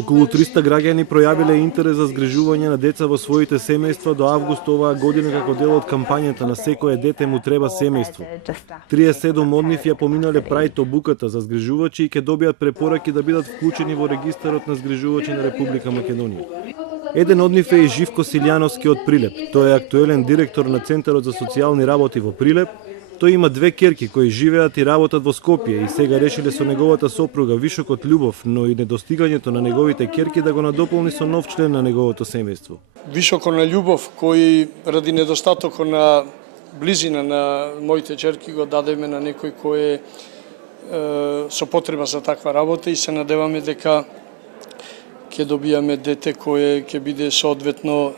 Околу 300 граѓани пројавиле интерес за згрижување на деца во своите семејства до август оваа година како дел од кампањата на секое дете му треба семејство. 37 од нив ја поминале прајт обуката за згрижувачи и ќе добијат препораки да бидат вклучени во регистарот на згрижувачи на Република Македонија. Еден од нив е и Живко Силјановски од Прилеп. Тој е актуелен директор на Центарот за социјални работи во Прилеп. Тој има две ќерки кои живеат и работат во Скопје и сега решиле со неговата сопруга вишокот љубов, но и недостигањето на неговите ќерки да го надополни со нов член на неговото семејство. Вишоко на љубов кој ради недостатокот на близина на моите ќерки го дадеме на некој кој е со потреба за таква работа и се надеваме дека ќе добијаме дете кое ќе биде соодветно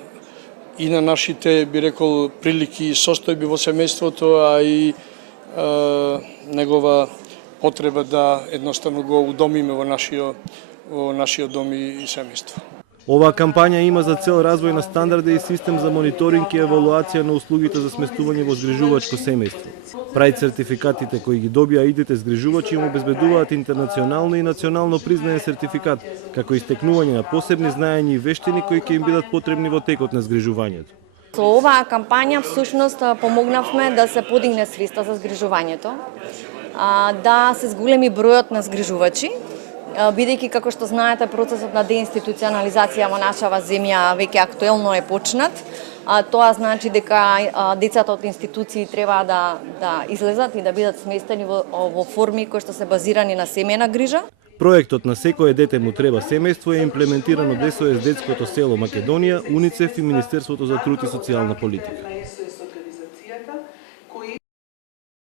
и на нашите, би рекол, прилики и состојби во семејството, а и негова потреба да едноставно го удомиме во нашиот дом и семејство. Оваа кампања има за цел развој на стандарди и систем за мониторинг и евалуација на услугите за сместување во згрижувачко семејство. Прајд сертификатите кои ги добија идите згрижувачи им обезбедуваат интернационално и национално признаен сертификат, како истекнување на посебни знаења и вештини кои ќе им бидат потребни во текот на згрижувањето. Со оваа кампања всушност помогнавме да се подигне свеста за згрижувањето, да се зголеми бројот на згрижувачи, бидејќи, како што знаете, процесот на деинституционализација во нашава земја веќе актуелно е почнат. Тоа значи дека децата од институции треба да излезат и да бидат сместени во форми кои што се базирани на семејна грижа. Проектот на секое дете му треба семејство е имплементиран од СОС Детското село Македонија, УНИЦЕФ и Министерството за труд и социјална политика.